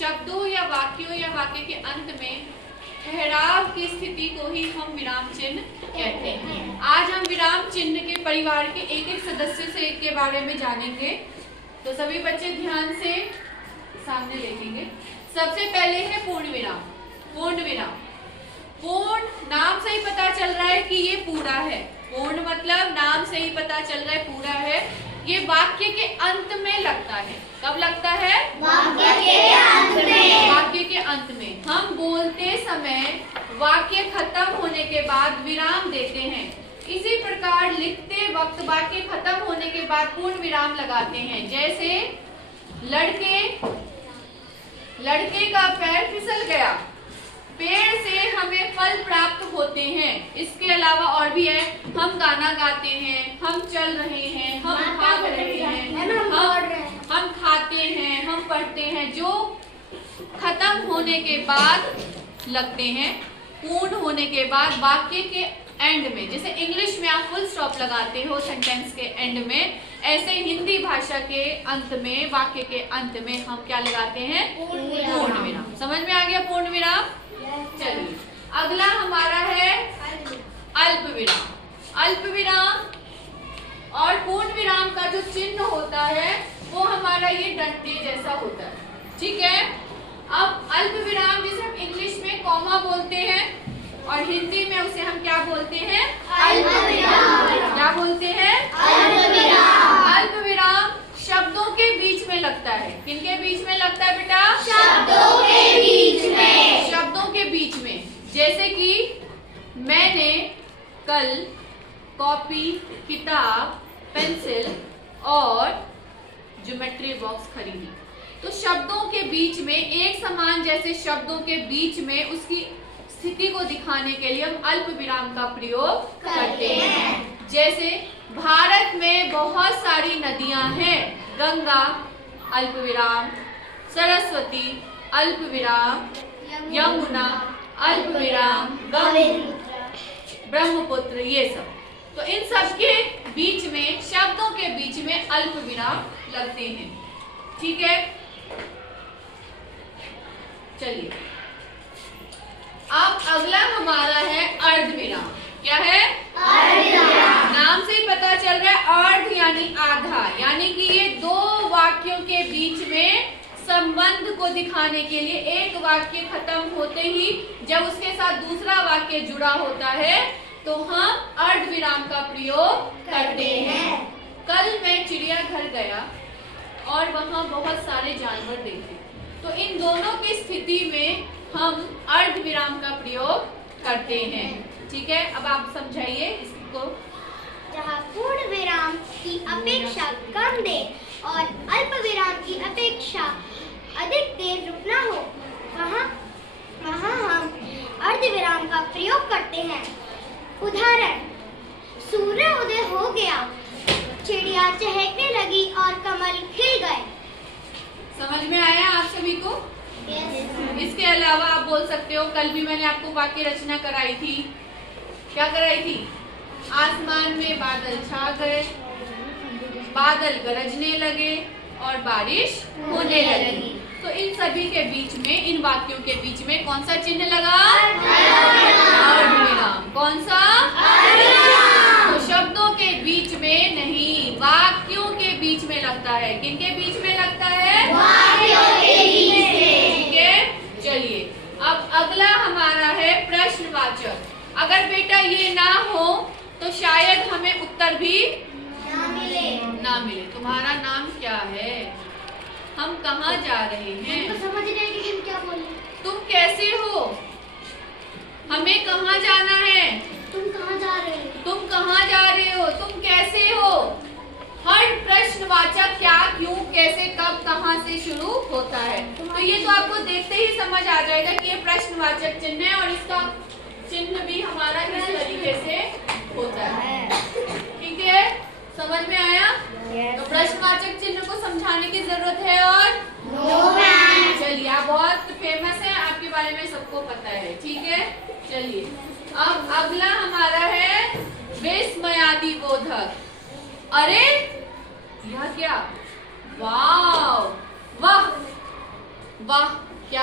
शब्दों या वाक्यों या वाक्य के अंत में ठहराव की स्थिति को ही हम विराम चिन्ह कहते हैं। आज हम विराम चिन्ह के परिवार के एक एक सदस्य से के बारे में जानेंगे। तो सभी बच्चे ध्यान से सामने देखेंगे। सबसे पहले है पूर्ण विराम। पूर्ण विराम, पूर्ण नाम से ही पता चल रहा है कि ये पूरा है। पूर्ण मतलब नाम से ही पता चल रहा है पूरा है। ये वाक्य के अंत में लगता है। कब लगता है? वाक्य के अंत में। वाक्य के अंत में। हम बोलते समय वाक्य खत्म होने के बाद विराम देते हैं। इसी प्रकार लिखते वक्त वाक्य खत्म होने के बाद पूर्ण विराम लगाते हैं। जैसे लड़के का पैर फिसल गया, पेड़ से हमें फल प्राप्त होते हैं। इसके अलावा और भी है, हम गाना गाते हैं, हम चल रहे हैं, हम भाग रहे हैं, हम खाते हैं, हम पढ़ते हैं। जो खत्म होने के बाद लगते हैं, पूर्ण होने के बाद वाक्य के एंड में। जैसे इंग्लिश में आप फुल स्टॉप लगाते हो सेंटेंस के एंड में, ऐसे हिंदी भाषा के अंत में, वाक्य के अंत में हम क्या लगाते हैं? पूर्ण विराम। समझ में आ गया पूर्ण विराम? चलिए अगला हमारा है अल्प विराम। अल्प विराम और पूर्ण विराम का जो चिन्ह होता है वो हमारा ये डंडे जैसा होता है। ठीक है। अब अल्प विराम जिसे हम इंग्लिश में कॉमा बोलते हैं और हिंदी में उसे हम क्या बोलते हैं? अल्प विराम। क्या बोलते हैं? अल्प विराम। अल्प विराम शब्दों के बीच में लगता है। किनके बीच में लगता है बेटा? शब्दों के बीच में। शब्दों के बीच में। जैसे कि मैंने कल कॉपी, किताब, पेंसिल और ज्योमेट्री बॉक्स खरीदी। तो शब्दों के बीच में, एक समान जैसे शब्दों के बीच में उसकी स्थिति को दिखाने के लिए हम अल्प विराम का प्रयोग करते हैं। जैसे भारत में बहुत सारी नदियां हैं। गंगा अल्प विराम, सरस्वती अल्प विराम, यमुना अल्प विराम, ब्रह्मपुत्र, ये सब। तो इन सब के बीच में, शब्दों के बीच में अल्प विराम लगते हैं। ठीक है। चलिए अब अगला हमारा है अर्ध विराम। क्या है? अर्ध विराम। नाम से ही पता चल रहा है अर्ध यानी आधा, यानी कि ये दो वाक्यों के बीच में संबंध को दिखाने के लिए एक वाक्य खत्म होते ही जब उसके साथ दूसरा वाक्य जुड़ा होता है तो हम अर्ध विराम का प्रयोग करते हैं। कल मैं चिड़ियाघर गया और वहां बहुत सारे जानवर देखे। तो इन दोनों की स्थिति में हम अर्ध विराम का प्रयोग करते हैं। ठीक है। अब आप समझाइए इसको। जहाँ पूर्ण विराम की अपेक्षा कम देर और अल्प विराम की अपेक्षा अधिक देर रुकना हो, वहाँ हम अर्ध विराम का प्रयोग करते हैं। उदाहरण, सूर्य उदय हो गया, चिड़िया चहकने लगी और कमल खिल गए। समझ में आया आप सभी को? इसके अलावा आप बोल सकते हो, कल भी मैंने आपको वाक्य रचना कराई थी। क्या कराई थी? आसमान में बादल छा गए, बादल गरजने लगे और बारिश होने लगी। तो इन सभी के बीच में, इन वाक्यों के बीच में कौन सा चिन्ह लगा? अर्ध विराम। कौन सा? तो शब्दों के बीच में नहीं, वाक्यों के बीच में लगता है। किनके बीच में लगता है? वाक्यों के बीच में। ठीक है। चलिए अब अगला हमारा है प्रश्नवाचक। अगर बेटा ये ना हो तो शायद हमें उत्तर भी ना मिले। तुम्हारा नाम क्या है? हम कहाँ जा रहे हैं? समझ नहीं कि तुम क्या बोल रहे हो। तुम कैसे हो? हमें कहाँ जाना है? तुम कहाँ जा रहे हो? तुम कहाँ जा रहे हो? तुम कैसे हो? हर प्रश्नवाचक क्या, क्यों, कैसे, कब, कहाँ से शुरू होता है। तो ये तो आपको देखते ही समझ आ जाएगा कि ये प्रश्नवाचक चिन्ह है और इसका चिन्ह भी हमारा इस तरीके से होता है। ठीक है। समझ में आया? तो प्रश्नवाचक चिन्ह को समझाने की जरूरत है और चलिए, आप बहुत फेमस है, आपके बारे में सबको पता है। ठीक है। चलिए अब अगला हमारा है विस्मयादि बोधक। अरे यह क्या? वाह वाह वाह, क्या